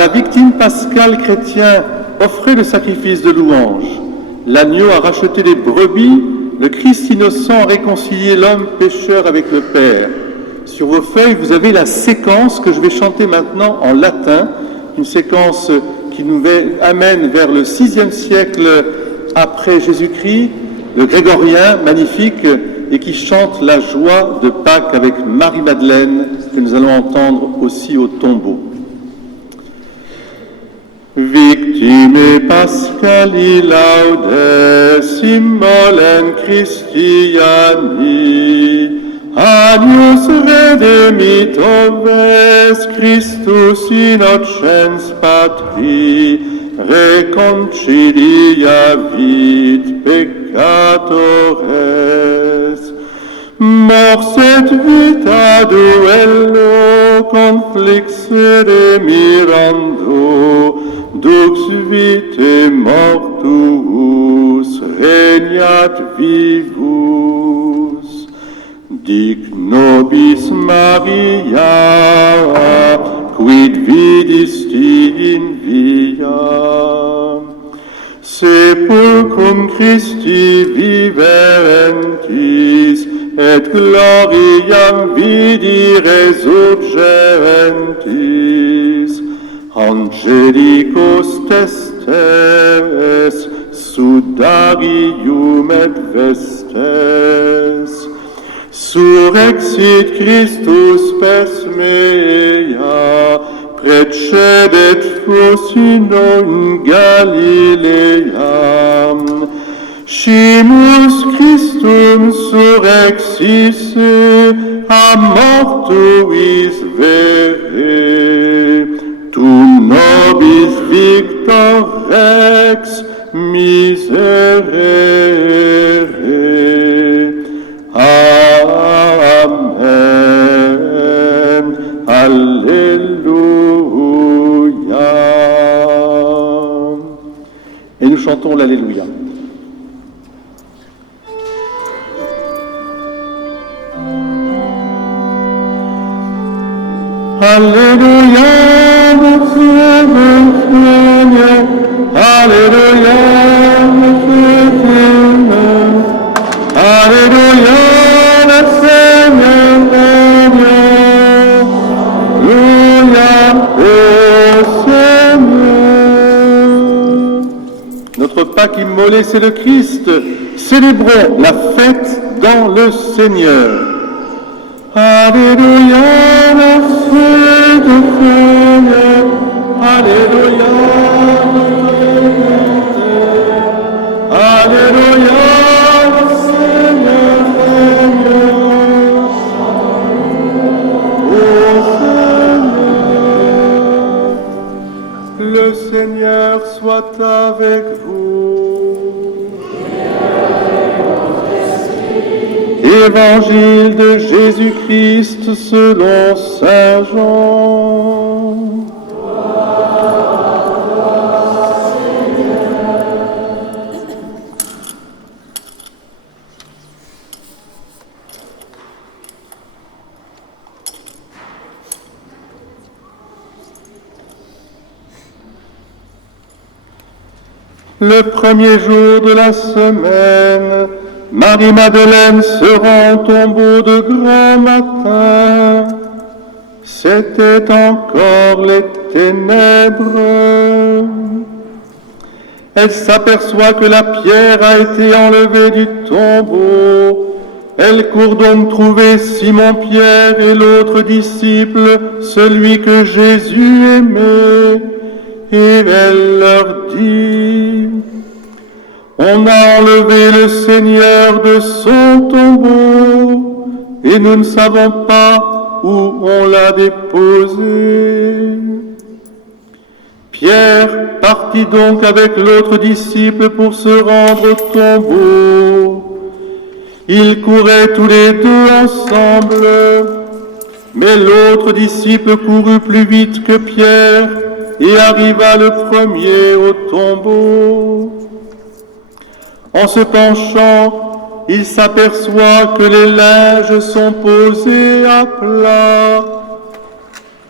la victime pascale chrétien, offrez le sacrifice de louange. L'agneau a racheté les brebis, le Christ innocent a réconcilié l'homme pécheur avec le Père. Sur vos feuilles, vous avez la séquence que je vais chanter maintenant en latin, une séquence qui nous amène vers le VIe siècle après Jésus-Christ, le grégorien magnifique, et qui chante la joie de Pâques avec Marie-Madeleine, que nous allons entendre aussi au tombeau. Victime Pascali laudes immolem Christiani, Agnus redempitoris Christus innocens patri, reconciliavit peccatores. Mors et vita duello conflixere mirando, dux vitae mortuus regnat vivus. Dic nobis Maria, quid vidisti in via, sepulcrum Christi viventis, et gloriam vidi resurgentis. Angelicos testes, sudarium et vestes, surrexit Christus pers mea, precedet Frosino in Galileam. Scimus Christum surrexisse a mortuis vere, tu nobis victor rex miserere. Amen. Alléluia. Et nous chantons l'Alléluia. Alléluia, notre Seigneur, Alléluia, notre Seigneur, Alléluia, notre Seigneur, Alléluia, ô Seigneur. Notre Pâques immolé, c'est le Christ. Célébrons la fête dans le Seigneur. Alléluia, merci de Seigneur, Alléluia, Alléluia, Seigneur, Seigneur, ô Seigneur, le Seigneur soit avec vous. Évangile de Jésus-Christ selon saint Jean. Le premier jour de la semaine, Marie-Madeleine se rend au tombeau de grand matin. C'était encore les ténèbres. Elle s'aperçoit que la pierre a été enlevée du tombeau. Elle court donc trouver Simon-Pierre et l'autre disciple, celui que Jésus aimait, et elle leur dit: on a enlevé le Seigneur de son tombeau, et nous ne savons pas où on l'a déposé. Pierre partit donc avec l'autre disciple pour se rendre au tombeau. Ils couraient tous les deux ensemble, mais l'autre disciple courut plus vite que Pierre et arriva le premier au tombeau. En se penchant, il s'aperçoit que les linges sont posés à plat.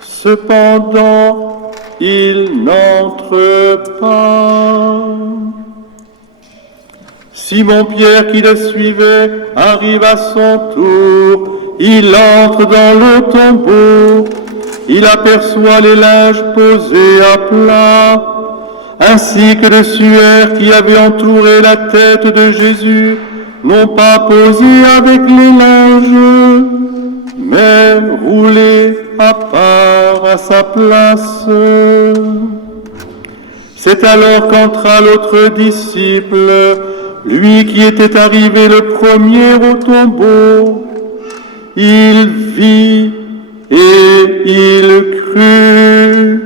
Cependant, il n'entre pas. Simon-Pierre qui le suivait arrive à son tour, il entre dans le tombeau, il aperçoit les linges posés à plat, ainsi que le suaire qui avait entouré la tête de Jésus, non pas posé avec les linges, mais roulé à part à sa place. C'est alors qu'entra l'autre disciple, lui qui était arrivé le premier au tombeau. Il vit et il crut.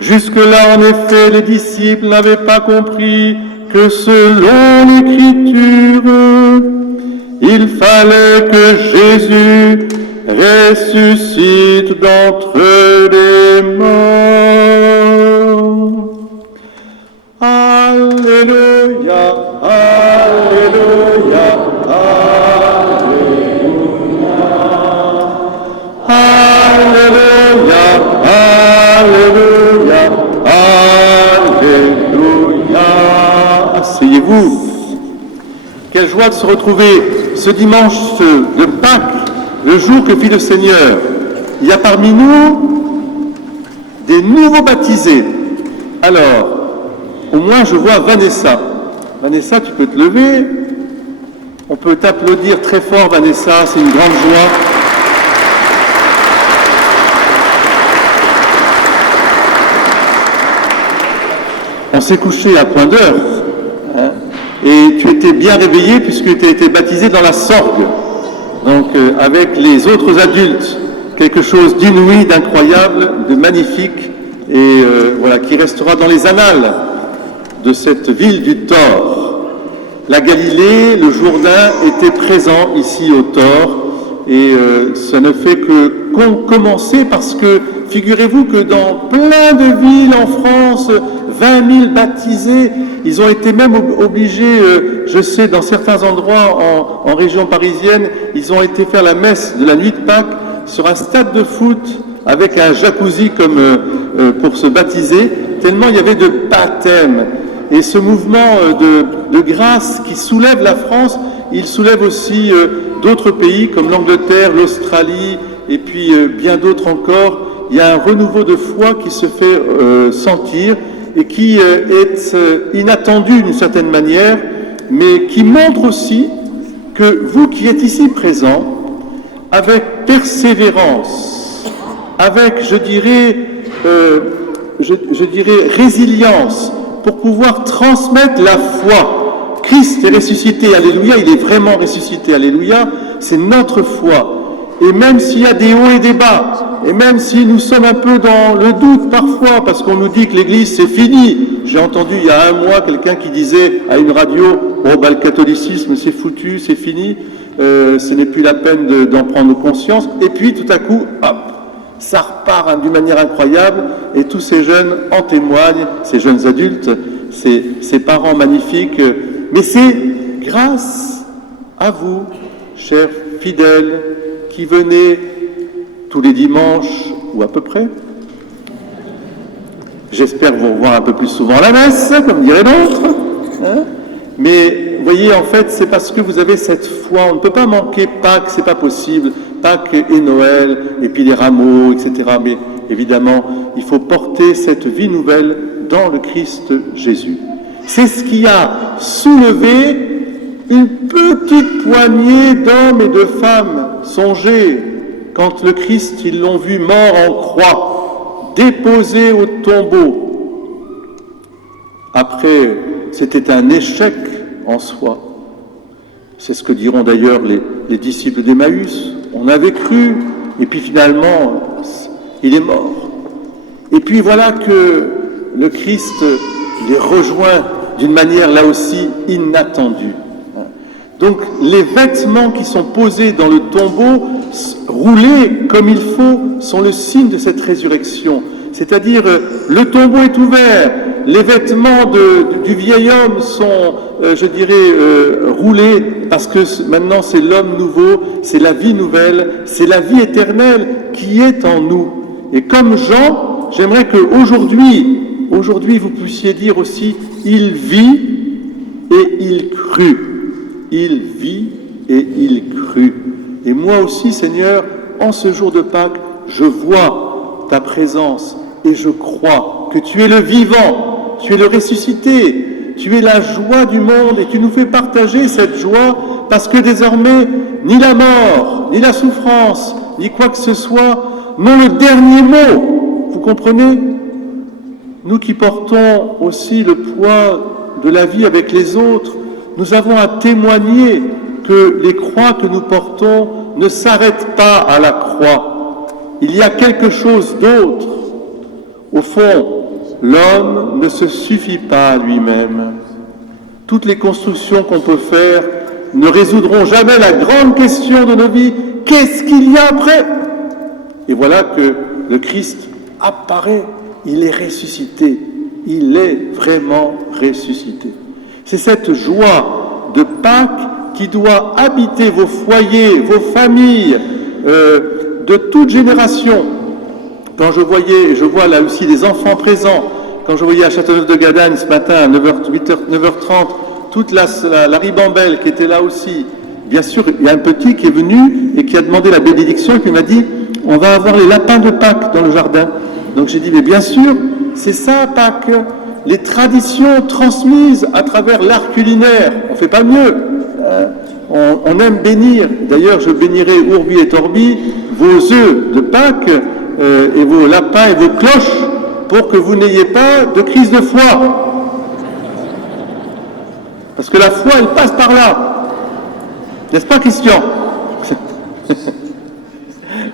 Jusque-là, en effet, les disciples n'avaient pas compris que selon l'Écriture, il fallait que Jésus ressuscite d'entre les morts. Alléluia, Alléluia, Alléluia, Alléluia, Alléluia, Alléluia. Asseyez-vous. Quelle joie de se retrouver ce dimanche de Pâques, le jour que fit le Seigneur. Il y a parmi nous des nouveaux baptisés. Alors, au moins je vois Vanessa. Vanessa, tu peux te lever. On peut t'applaudir très fort, Vanessa, c'est une grande joie. On s'est couché à point d'heure, hein, et tu étais bien réveillé puisque tu as été baptisé dans la sorgue. Donc avec les autres adultes, quelque chose d'inouï, d'incroyable, de magnifique, et voilà, qui restera dans les annales de cette ville du Thor. La Galilée, le Jourdain étaient présents ici au Thor, et ça ne fait que commencer parce que figurez-vous que dans plein de villes en France, 20 000 baptisés, ils ont été même obligés, je sais, dans certains endroits en région parisienne, ils ont été faire la messe de la nuit de Pâques sur un stade de foot avec un jacuzzi comme pour se baptiser, tellement il y avait de baptêmes. Et ce mouvement de grâce qui soulève la France, il soulève aussi d'autres pays comme l'Angleterre, l'Australie et puis bien d'autres encore. Il y a un renouveau de foi qui se fait sentir et qui est inattendu d'une certaine manière, mais qui montre aussi que vous qui êtes ici présents, avec persévérance, avec, je dirais, résilience, pour pouvoir transmettre la foi. Christ est ressuscité, alléluia, il est vraiment ressuscité, alléluia, c'est notre foi. Et même s'il y a des hauts et des bas, et même si nous sommes un peu dans le doute parfois, parce qu'on nous dit que l'Église c'est fini. J'ai entendu il y a un mois quelqu'un qui disait à une radio, oh le catholicisme c'est foutu, c'est fini, ce n'est plus la peine d'en prendre conscience. Et puis tout à coup, hop, ça repart d'une manière incroyable, et tous ces jeunes en témoignent, ces jeunes adultes, ces parents magnifiques. Mais c'est grâce à vous, chers fidèles, qui venez tous les dimanches, ou à peu près. J'espère vous revoir un peu plus souvent à la messe, comme dirait l'autre. Hein, mais vous voyez, en fait, c'est parce que vous avez cette foi. On ne peut pas manquer Pâques, c'est pas possible. Pâques et Noël, et puis les rameaux, etc. Mais évidemment, il faut porter cette vie nouvelle dans le Christ Jésus. C'est ce qui a soulevé une petite poignée d'hommes et de femmes. Songez, quand le Christ, ils l'ont vu mort en croix, déposé au tombeau. Après, c'était un échec en soi. C'est ce que diront d'ailleurs les disciples d'Emmaüs. On avait cru, et puis finalement, il est mort. Et puis voilà que le Christ les rejoint d'une manière là aussi inattendue. Donc les vêtements qui sont posés dans le tombeau, roulés comme il faut, sont le signe de cette résurrection. C'est-à-dire, le tombeau est ouvert, les vêtements du vieil homme sont, roulés, parce que maintenant c'est l'homme nouveau, c'est la vie nouvelle, c'est la vie éternelle qui est en nous. Et comme Jean, j'aimerais qu'aujourd'hui, vous puissiez dire aussi « il vit et il crut ». Il vit et il crut. Et moi aussi, Seigneur, en ce jour de Pâques, je vois ta présence et je crois que tu es le vivant, tu es le ressuscité, tu es la joie du monde et tu nous fais partager cette joie parce que désormais, ni la mort, ni la souffrance, ni quoi que ce soit n'ont le dernier mot. Vous comprenez? Nous qui portons aussi le poids de la vie avec les autres, nous avons à témoigner que les croix que nous portons ne s'arrêtent pas à la croix. Il y a quelque chose d'autre. Au fond, l'homme ne se suffit pas à lui-même. Toutes les constructions qu'on peut faire ne résoudront jamais la grande question de nos vies. Qu'est-ce qu'il y a après? Et voilà que le Christ apparaît. Il est ressuscité. Il est vraiment ressuscité. C'est cette joie de Pâques qui doit habiter vos foyers, vos familles, de toute génération. Quand je vois là aussi des enfants présents, quand je voyais à Châteauneuf-de-Gadagne ce matin à 9h30, toute la ribambelle qui était là aussi, bien sûr, il y a un petit qui est venu et qui a demandé la bénédiction et qui m'a dit « on va avoir les lapins de Pâques dans le jardin ». Donc j'ai dit « mais bien sûr, c'est ça Pâques, les traditions transmises à travers l'art culinaire, on ne fait pas mieux. On aime bénir, d'ailleurs je bénirai Urbi et Torbi vos œufs de Pâques et vos lapins et vos cloches pour que vous n'ayez pas de crise de foi. Parce que la foi, elle passe par là. N'est-ce pas, Christian?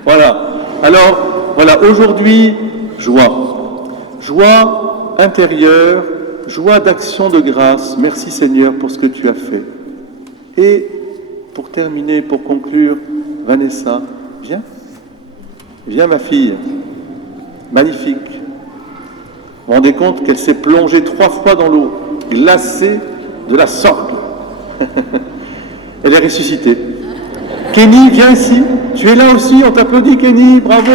Voilà. Alors, voilà, aujourd'hui, joie. Joie intérieure, joie d'action de grâce. Merci Seigneur pour ce que tu as fait. Et pour terminer, pour conclure, Vanessa, viens. Viens ma fille. Magnifique. Vous vous rendez compte qu'elle s'est plongée 3 fois dans l'eau, glacée de la sorte. Elle est ressuscitée. Kenny, viens ici. Tu es là aussi, on t'applaudit Kenny, bravo.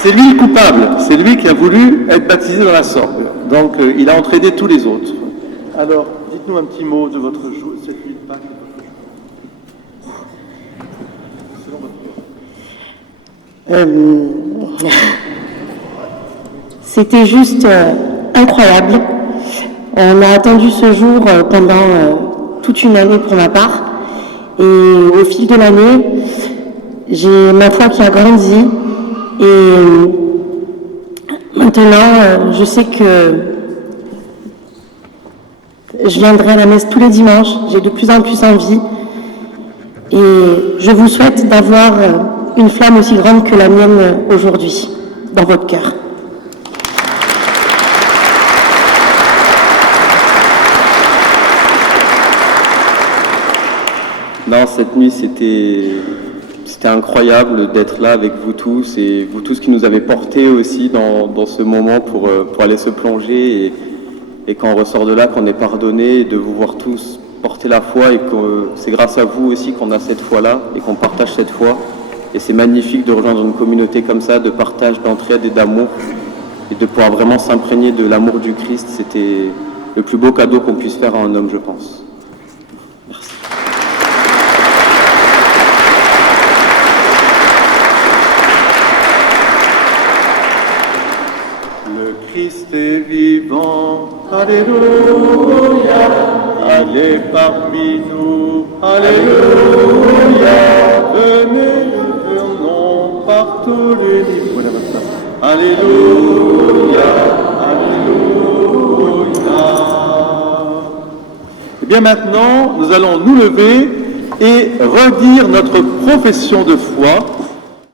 C'est lui le coupable, c'est lui qui a voulu être baptisé dans la Sorgue. Donc il a entraîné tous les autres. Alors, dites-nous un petit mot de votre jour, cette nuit de Pâques. C'était juste incroyable. On a attendu ce jour pendant toute une année pour ma part. Et au fil de l'année, j'ai ma foi qui a grandi. Et maintenant, je sais que je viendrai à la messe tous les dimanches. J'ai de plus en plus envie. Et je vous souhaite d'avoir une flamme aussi grande que la mienne aujourd'hui, dans votre cœur. Non, cette nuit, c'était incroyable d'être là avec vous tous et vous tous qui nous avez portés aussi dans ce moment pour aller se plonger et quand on ressort de là, qu'on est pardonné, de vous voir tous porter la foi et que c'est grâce à vous aussi qu'on a cette foi-là et qu'on partage cette foi. Et c'est magnifique de rejoindre une communauté comme ça, de partage, d'entraide et d'amour et de pouvoir vraiment s'imprégner de l'amour du Christ. C'était le plus beau cadeau qu'on puisse faire à un homme, je pense. Merci. Le Christ est vivant, alléluia, il est parmi nous, alléluia, venez, venons par tous les niveaux, alléluia, alléluia. Et bien maintenant, nous allons nous lever et redire notre profession de foi.